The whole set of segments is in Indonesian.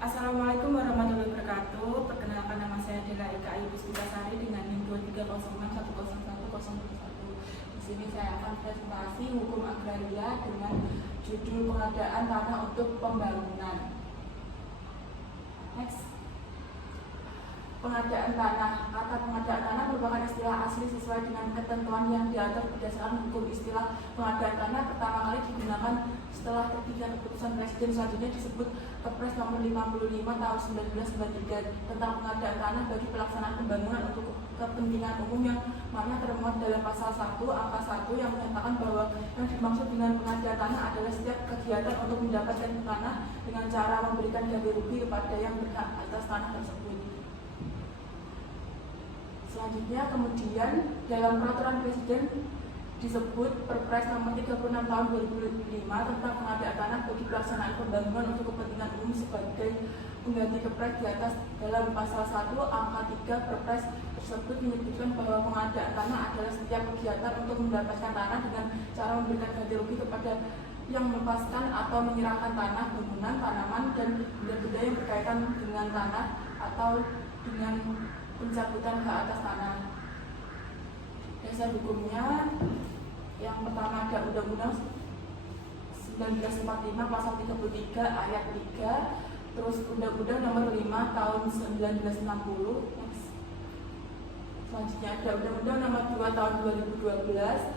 Assalamualaikum warahmatullahi wabarakatuh. Perkenalkan, nama saya Dela Ika Ayu Puspitasari dengan NIM 2306101101. Di sini saya akan presentasi hukum agraria dengan judul pengadaan tanah untuk pembangunan. Next. Pengadaan tanah. Kata pengadaan tanah merupakan istilah asli sesuai dengan ketentuan yang diatur berdasarkan hukum. Istilah pengadaan tanah pertama kali digunakan setelah terbitnya keputusan Presiden, selanjutnya disebut Kepres nomor 55 tahun 1993 tentang pengadaan tanah bagi pelaksanaan pembangunan untuk kepentingan umum, yang mana termuat dalam pasal 1 angka 1 yang menyatakan bahwa yang dimaksud dengan pengadaan tanah adalah setiap kegiatan untuk mendapatkan tanah dengan cara memberikan ganti rugi kepada yang berhak atas tanah tersebut. Selanjutnya kemudian dalam peraturan Presiden disebut Perpres nomor 36 tahun 2005 tentang pengadaan tanah bagi pelaksanaan pembangunan untuk kepentingan umum sebagai pengganti Kepres di atas. Dalam pasal 1 angka 3 Perpres tersebut menyebutkan bahwa pengadaan tanah adalah setiap kegiatan untuk mendapatkan tanah dengan cara memberikan ganti rugi kepada yang melepaskan atau menyerahkan tanah, bangunan, tanaman, dan benda-benda yang berkaitan dengan tanah atau dengan pencabutan hak atas tanah. Dasar hukumnya yang pertama ada Undang-Undang 1945 pasal 33 ayat 3, terus Undang-Undang nomor 5 tahun 1960. Selanjutnya ada Undang-Undang nomor 2 tahun 2012,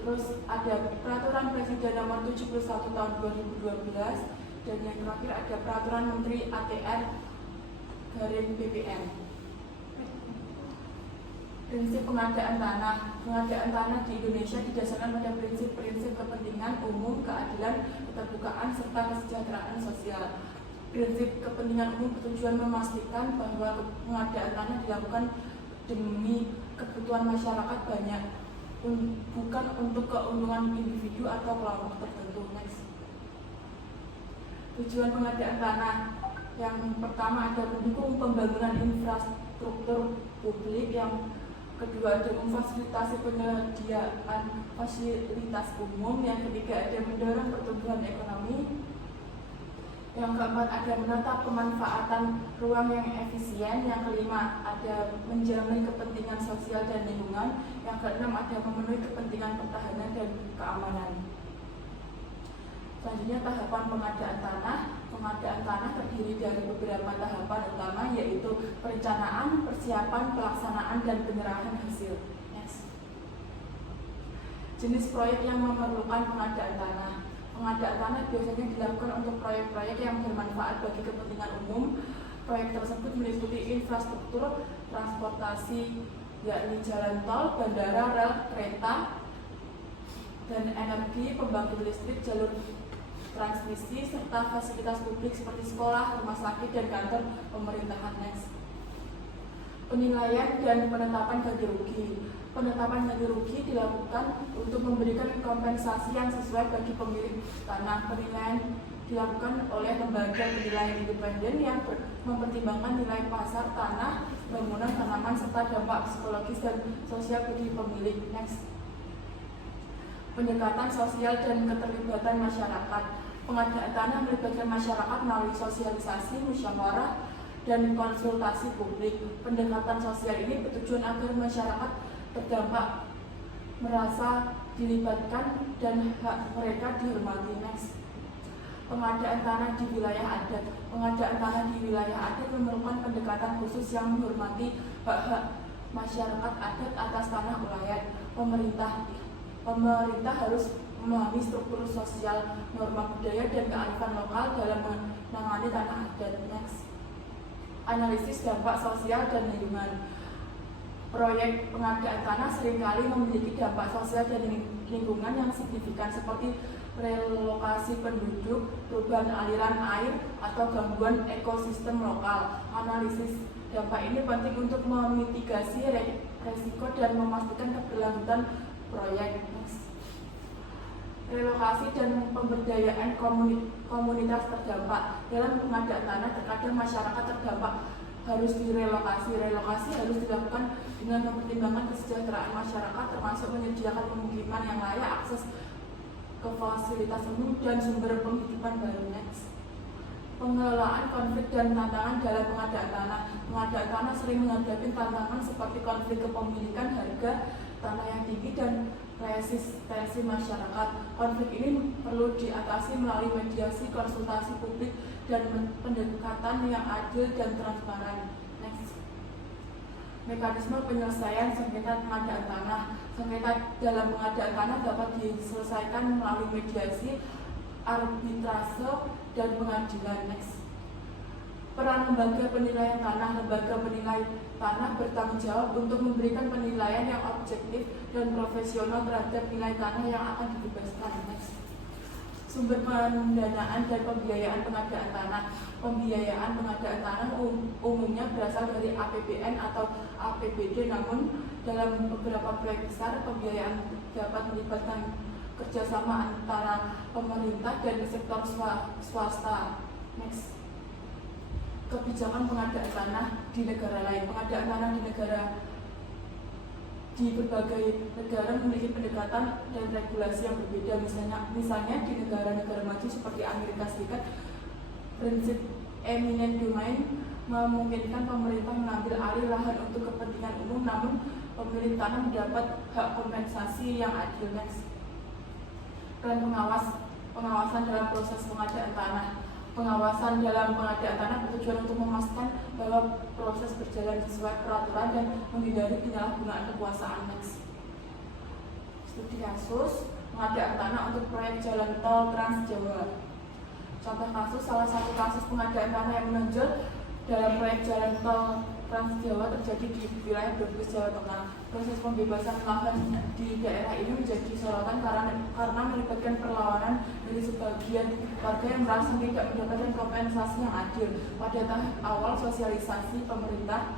terus ada Peraturan Presiden nomor 71 tahun 2012, dan yang terakhir ada Peraturan Menteri ATR garing BPN. Prinsip pengadaan tanah. Pengadaan tanah di Indonesia didasarkan pada prinsip-prinsip kepentingan umum, keadilan, keterbukaan, serta kesejahteraan sosial. Prinsip kepentingan umum bertujuan memastikan bahwa pengadaan tanah dilakukan demi kebutuhan masyarakat banyak, bukan untuk keuntungan individu atau kelompok tertentu. Next. Tujuan pengadaan tanah. Yang pertama ada mendukung pembangunan infrastruktur publik, yang kedua ada memfasilitasi penyediaan fasilitas umum, yang ketiga ada mendorong pertumbuhan ekonomi, yang keempat ada menata pemanfaatan ruang yang efisien, yang kelima ada menjamin kepentingan sosial dan lingkungan, yang keenam ada memenuhi kepentingan pertahanan dan keamanan. Selanjutnya tahapan pengadaan tanah. Pengadaan tanah terdiri dari beberapa tahapan utama, yaitu perencanaan, persiapan, pelaksanaan, dan penyerahan hasil. Yes. Jenis proyek yang memerlukan pengadaan tanah. Pengadaan tanah biasanya dilakukan untuk proyek-proyek yang bermanfaat bagi kepentingan umum. Proyek tersebut meliputi infrastruktur transportasi, yakni jalan tol, bandara, rel, kereta, dan energi, pembangkit listrik, jalur transmisi, serta fasilitas publik seperti sekolah, rumah sakit, dan kantor pemerintahan. Next. Penilaian dan penetapan ganti rugi. Penetapan ganti rugi dilakukan untuk memberikan kompensasi yang sesuai bagi pemilik tanah. Penilaian dilakukan oleh lembaga penilaian independen yang mempertimbangkan nilai pasar tanah, bangunan, tanaman, serta dampak psikologis dan sosial bagi pemilik. Next. Pendekatan sosial dan keterlibatan masyarakat. Pengadaan tanah melibatkan masyarakat melalui sosialisasi, musyawarah, dan konsultasi publik. Pendekatan sosial ini bertujuan agar masyarakat terdampak merasa dilibatkan dan hak mereka dihormati. Next. Pengadaan tanah di wilayah adat. Pengadaan tanah di wilayah adat memerlukan pendekatan khusus yang menghormati hak-hak masyarakat adat atas tanah ulayat. Pemerintah harus memahami struktur sosial, norma budaya, dan kearifan lokal dalam menangani tanah adat. Next. Analisis dampak sosial dan lingkungan. Proyek pengadaan tanah seringkali memiliki dampak sosial dan lingkungan yang signifikan, seperti relokasi penduduk, perubahan aliran air, atau gangguan ekosistem lokal. Analisis dampak ini penting untuk memitigasi resiko dan memastikan keberlanjutan proyek. Relokasi dan pemberdayaan komunitas terdampak. Dalam pengadaan tanah, terkadang masyarakat terdampak harus direlokasi. Relokasi harus dilakukan dengan mempertimbangkan kesejahteraan masyarakat, termasuk menyediakan pemukiman yang layak, akses ke fasilitas umum, dan sumber penghidupan baru. Next. Pengelolaan konflik dan tantangan dalam pengadaan tanah. Pengadaan tanah sering menghadapi tantangan seperti konflik kepemilikan, harga tanah yang tinggi, dan resistensi masyarakat. Konflik ini perlu diatasi melalui mediasi, konsultasi publik, dan pendekatan yang adil dan transparan. Next. Mekanisme penyelesaian sengketa pengadaan tanah. Sengketa dalam pengadaan tanah dapat diselesaikan melalui mediasi, arbitrase, dan pengadilan. Next. Peran lembaga penilaian tanah. Lembaga penilai tanah bertanggung jawab untuk memberikan penilaian yang objektif dan profesional terhadap nilai tanah yang akan dibebaskan. Next. Sumber pendanaan dan pembiayaan pengadaan tanah. Pembiayaan pengadaan tanah umumnya berasal dari APBN atau APBD, namun dalam beberapa proyek besar pembiayaan dapat melibatkan kerjasama antara pemerintah dan sektor swasta. Next. Kebijakan pengadaan tanah di negara lain. Pengadaan tanah di berbagai negara memiliki pendekatan dan regulasi yang berbeda. Misalnya di negara-negara maju seperti Amerika Serikat, prinsip eminent domain memungkinkan pemerintah mengambil alih lahan untuk kepentingan umum, namun pemilik tanah mendapat hak kompensasi yang adil. Next. Peran pengawasan dalam proses pengadaan tanah. Pengawasan dalam pengadaan tanah bertujuan untuk memastikan bahwa proses berjalan sesuai peraturan dan menghindari penyalahgunaan kekuasaan. Next. Studi kasus pengadaan tanah untuk proyek jalan tol Trans Jawa. Contoh kasus, salah satu kasus pengadaan tanah yang menonjol dalam proyek jalan tol Trans Jawa terjadi di wilayah Brebes, Jawa Tengah. Proses pembebasan lahan di daerah ini menjadi sorotan karena melibatkan perlawanan dari sebagian warga yang merasa tidak mendapatkan kompensasi yang adil. Pada tahap awal sosialisasi, pemerintah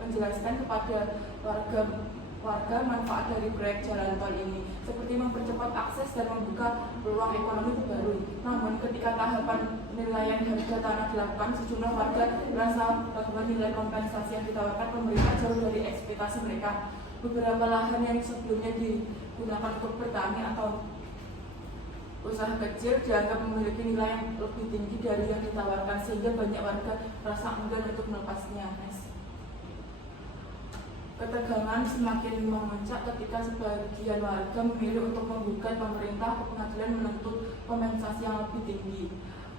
menjelaskan kepada warga manfaat dari proyek jalan tol ini, seperti mempercepat akses dan membuka peluang ekonomi baru. Namun ketika tahapan penilaian harga tanah dilakukan, sejumlah warga merasa bahwa nilai kompensasi yang ditawarkan pemerintah jauh dari ekspektasi mereka. Beberapa lahan yang sebelumnya digunakan untuk bertani atau usaha kecil dianggap memiliki nilai yang lebih tinggi dari yang ditawarkan, sehingga banyak warga merasa enggan untuk melepasnya. Ketegangan semakin memuncak ketika sebagian warga memilih untuk menggugat pemerintah ke pengadilan menuntut kompensasi yang lebih tinggi.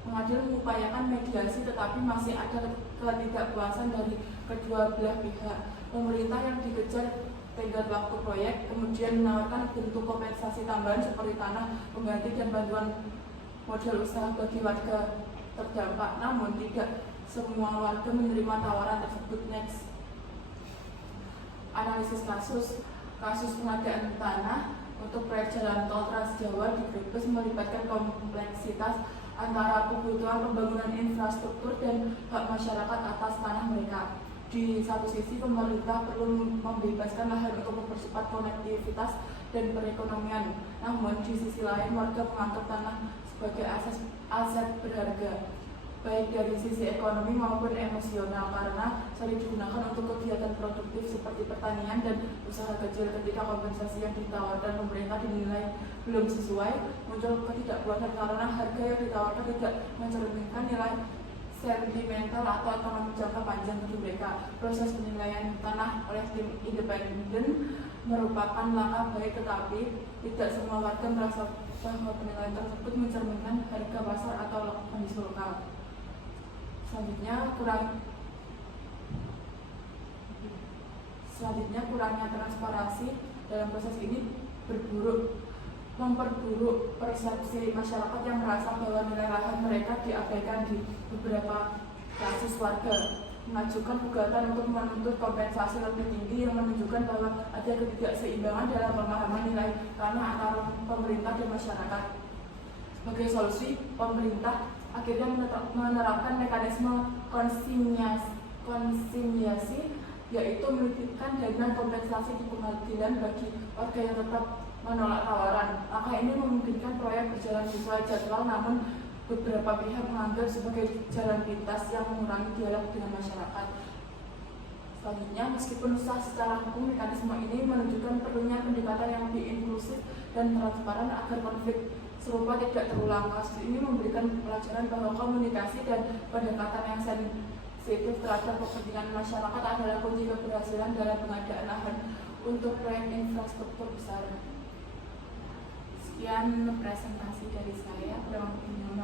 Pengadilan mengupayakan mediasi, tetapi masih ada ketidakpuasan dari kedua belah pihak. Pemerintah yang dikejar tenggat waktu proyek kemudian menawarkan bentuk kompensasi tambahan seperti tanah pengganti dan bantuan modal usaha bagi warga terdampak. Namun tidak semua warga menerima tawaran tersebut. Next. Analisis kasus pengadaan tanah untuk proyek jalan tol Trans Jawa di Brebes melibatkan kompleksitas antara kebutuhan pembangunan infrastruktur dan hak masyarakat atas tanah mereka. Di satu sisi, pemerintah perlu membebaskan lahan untuk mempercepat konektivitas dan perekonomian. Namun di sisi lain, warga menganggap tanah sebagai aset berharga, baik dari sisi ekonomi maupun emosional, karena sering digunakan untuk kegiatan produktif seperti pertanian dan usaha kecil. Ketika kompensasi yang ditawarkan pemerintah dinilai belum sesuai, muncul ketidakpuasan karena harga yang ditawarkan tidak mencerminkan nilai sentimental atau ekonomi jangka panjang bagi mereka. Proses penilaian tanah oleh tim independen merupakan langkah baik, tetapi tidak semua warga merasa bahwa penilaian tersebut mencerminkan harga pasar atau kondisi lokal. Selanjutnya, kurangnya transparansi dalam proses ini memperburuk persepsi masyarakat yang merasa bahwa nilai lahan mereka diabaikan. Di beberapa kasus, warga mengajukan gugatan untuk menuntut kompensasi lebih tinggi yang menunjukkan bahwa ada ketidakseimbangan dalam pemahaman nilai tanah antara pemerintah dan masyarakat. Sebagai solusi, pemerintah akhirnya menerapkan mekanisme konsinyasi, yaitu menitipkan jaminan kompensasi di pengadilan bagi warga yang tetap menolak tawaran. Langkah ini memungkinkan proyek berjalan sesuai jadwal, namun beberapa pihak menganggap sebagai jalan pintas yang mengurangi dialog dengan masyarakat. Selanjutnya, meskipun sah secara hukum, mekanisme ini menunjukkan perlunya pendekatan yang lebih inklusif dan transparan agar konflik serupa tidak terulang. Kasus ini memberikan pelajaran bahwa komunikasi dan pendekatan yang sensitif terhadap kepentingan masyarakat adalah kunci keberhasilan dalam pengadaan lahan untuk proyek infrastruktur besar. Sekian presentasi dari saya. Kurang lebihnya